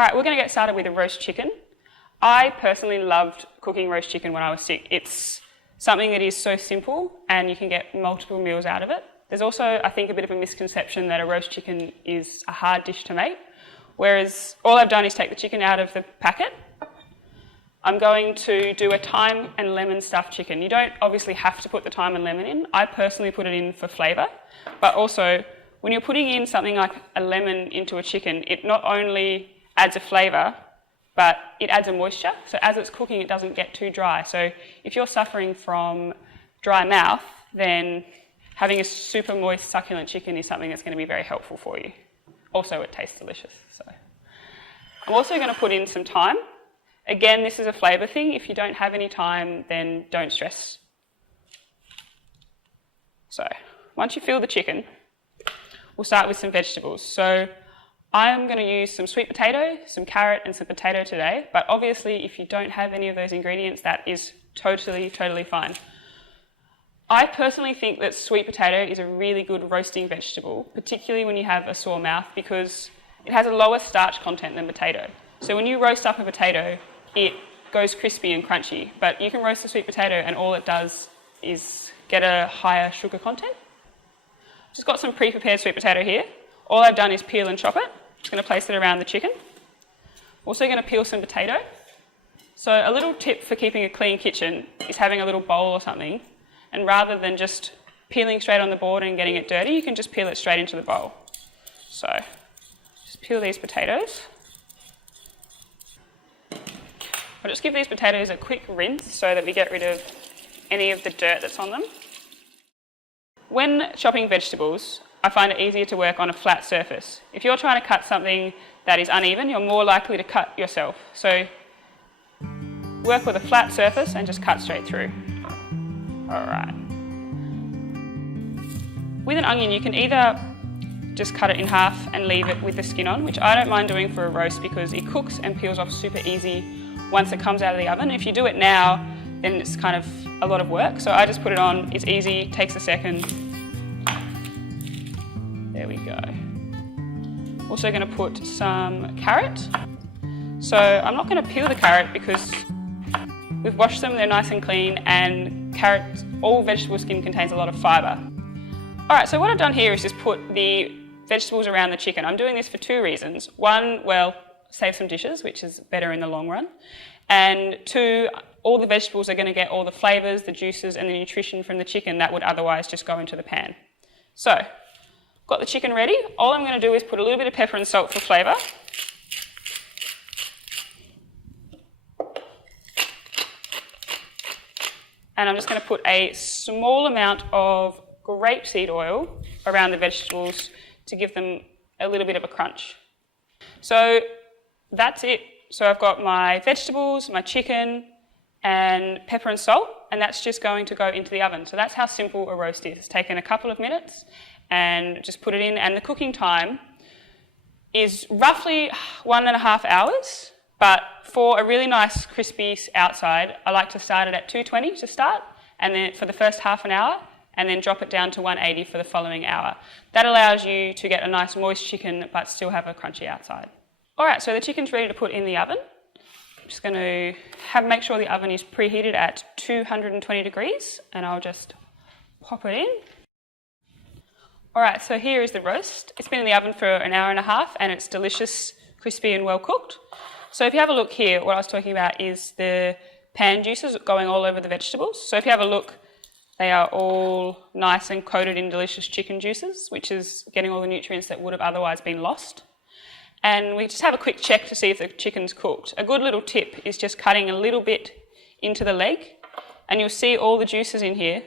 All right, we're going to get started with a roast chicken. I personally loved cooking roast chicken when I was sick. It's something that is so simple and you can get multiple meals out of it. There's also, I think, a bit of a misconception that a roast chicken is a hard dish to make, whereas all I've done is take the chicken out of the packet. I'm going to do a thyme and lemon stuffed chicken. You don't obviously have to put the thyme and lemon in. I personally put it in for flavour, but also when you're putting in something like a lemon into a chicken, it not only adds a flavour, but it adds a moisture. So as it's cooking, it doesn't get too dry. So if you're suffering from dry mouth, then having a super moist, succulent chicken is something that's going to be very helpful for you. Also, it tastes delicious. So I'm also going to put in some thyme. Again, this is a flavour thing. If you don't have any thyme, then don't stress. So once you fill the chicken, we'll start with some vegetables. So I'm going to use some sweet potato, some carrot and some potato today, but obviously if you don't have any of those ingredients, that is totally fine. I personally think that sweet potato is a really good roasting vegetable, particularly when you have a sore mouth, because it has a lower starch content than potato. So when you roast up a potato, it goes crispy and crunchy, but you can roast a sweet potato and all it does is get a higher sugar content. Just got some pre-prepared sweet potato here. All I've done is peel and chop it. Just going to place it around the chicken. Also going to peel some potato. So a little tip for keeping a clean kitchen is having a little bowl or something, and rather than just peeling straight on the board and getting it dirty, you can just peel it straight into the bowl. So just peel these potatoes. I'll just give these potatoes a quick rinse so that we get rid of any of the dirt that's on them. When chopping vegetables, I find it easier to work on a flat surface. If you're trying to cut something that is uneven, you're more likely to cut yourself. So work with a flat surface and just cut straight through. All right. With an onion, you can either just cut it in half and leave it with the skin on, which I don't mind doing for a roast because it cooks and peels off super easy once it comes out of the oven. If you do it now, then it's kind of a lot of work. So I just put it on, it's easy, takes a second. There we go. Also going to put some carrot. So I'm not going to peel the carrot because we've washed them, they're nice and clean, and carrots, all vegetable skin contains a lot of fibre. All right, so what I've done here is just put the vegetables around the chicken. I'm doing this for two reasons. One, well, save some dishes, which is better in the long run. And two, all the vegetables are going to get all the flavours, the juices and the nutrition from the chicken that would otherwise just go into the pan. So, got the chicken ready. All I'm going to do is put a little bit of pepper and salt for flavour. And I'm just going to put a small amount of grapeseed oil around the vegetables to give them a little bit of a crunch. So that's it. So I've got my vegetables, my chicken, and pepper and salt, and that's just going to go into the oven. So that's how simple a roast is. It's taken a couple of minutes and just put it in, and the cooking time is roughly 1.5 hours, but for a really nice crispy outside, I like to start it at 220 to start, and then for the first half an hour, and then drop it down to 180 for the following hour. That allows you to get a nice moist chicken but still have a crunchy outside. All right, so the chicken's ready to put in the oven. I'm just going to make sure the oven is preheated at 220 degrees, and I'll just pop it in. All right, so here is the roast. It's been in the oven for 1.5 hours and it's delicious, crispy and well cooked. So if you have a look here, what I was talking about is the pan juices going all over the vegetables. So if you have a look, they are all nice and coated in delicious chicken juices, which is getting all the nutrients that would have otherwise been lost. And we just have a quick check to see if the chicken's cooked. A good little tip is just cutting a little bit into the leg, and you'll see all the juices in here.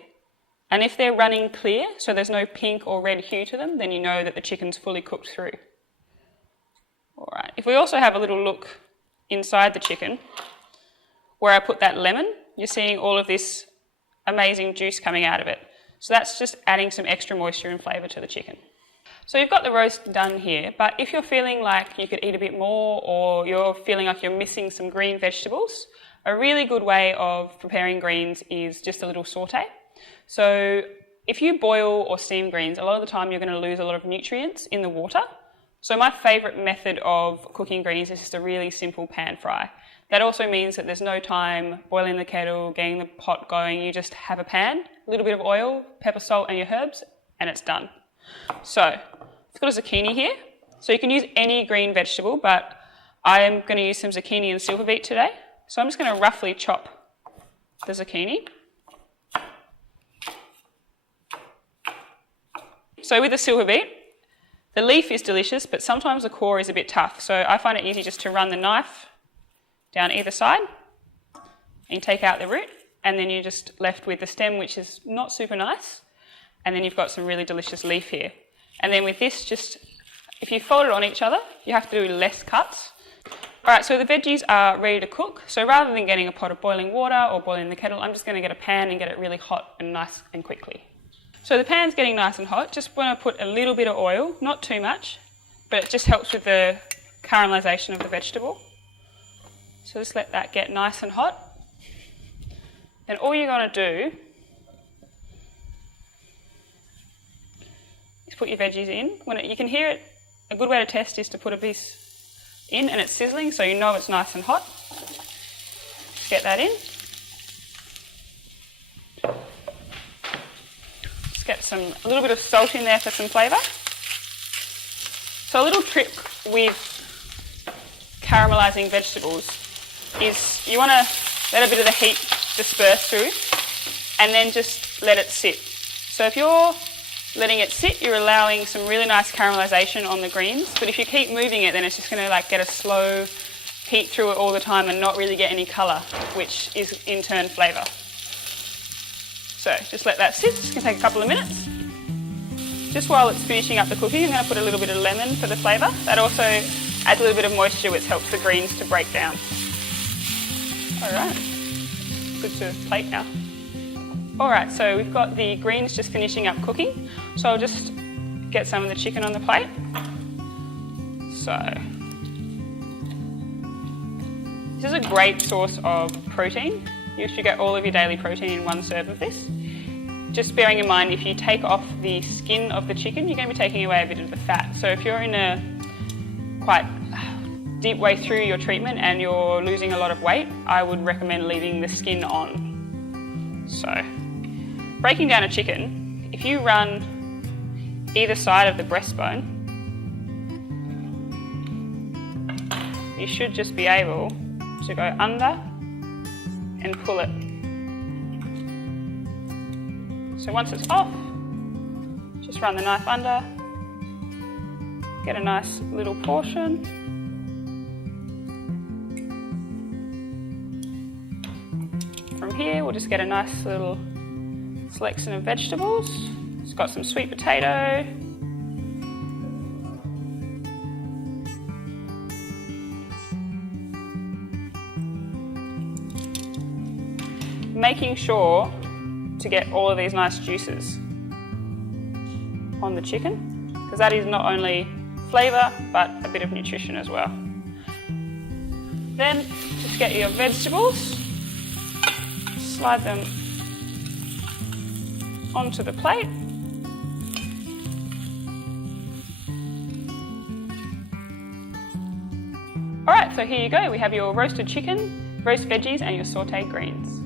And if they're running clear, so there's no pink or red hue to them, then you know that the chicken's fully cooked through. All right, if we also have a little look inside the chicken, where I put that lemon, you're seeing all of this amazing juice coming out of it. So that's just adding some extra moisture and flavour to the chicken. So you've got the roast done here, but if you're feeling like you could eat a bit more, or you're feeling like you're missing some green vegetables, a really good way of preparing greens is just a little sauté. So if you boil or steam greens, a lot of the time you're going to lose a lot of nutrients in the water. So my favourite method of cooking greens is just a really simple pan fry. That also means that there's no time boiling the kettle, getting the pot going. You just have a pan, a little bit of oil, pepper, salt and your herbs, and it's done. So I've got a zucchini here. So you can use any green vegetable, but I am going to use some zucchini and silver beet today. So I'm just going to roughly chop the zucchini. So with the silver beet, the leaf is delicious, but sometimes the core is a bit tough. So I find it easy just to run the knife down either side and take out the root, and then you're just left with the stem, which is not super nice, and then you've got some really delicious leaf here. And then with this, just if you fold it on each other, you have to do less cuts. All right, so the veggies are ready to cook. So rather than getting a pot of boiling water or boiling the kettle, I'm just going to get a pan and get it really hot and nice and quickly. So the pan's getting nice and hot. Just want to put a little bit of oil, not too much, but it just helps with the caramelisation of the vegetable. So just let that get nice and hot. Then all you're going to do is put your veggies in. You can hear it, a good way to test is to put a piece in and it's sizzling, so you know it's nice and hot. Just get that in. Just get a little bit of salt in there for some flavour. So a little trick with caramelising vegetables is you want to let a bit of the heat disperse through and then just let it sit. So if you're letting it sit, you're allowing some really nice caramelisation on the greens, but if you keep moving it, then it's just going to get a slow heat through it all the time and not really get any colour, which is in turn flavour. So just let that sit. It's going to take a couple of minutes. Just while it's finishing up the cooking, I'm going to put a little bit of lemon for the flavour. That also adds a little bit of moisture, which helps the greens to break down. All right, good to plate now. All right, so we've got the greens just finishing up cooking. So I'll just get some of the chicken on the plate. So this is a great source of protein. You should get all of your daily protein in one serve of this. Just bearing in mind, if you take off the skin of the chicken, you're going to be taking away a bit of the fat. So if you're in a quite deep way through your treatment and you're losing a lot of weight, I would recommend leaving the skin on. So, breaking down a chicken, if you run either side of the breastbone, you should just be able to go under and pull it. So once it's off, just run the knife under, get a nice little portion. From here, we'll just get a nice little selection of vegetables. It's got some sweet potato, making sure to get all of these nice juices on the chicken, because that is not only flavour but a bit of nutrition as well. Then just get your vegetables, slide them onto the plate. Alright, so here you go. We have your roasted chicken, roast veggies and your sautéed greens.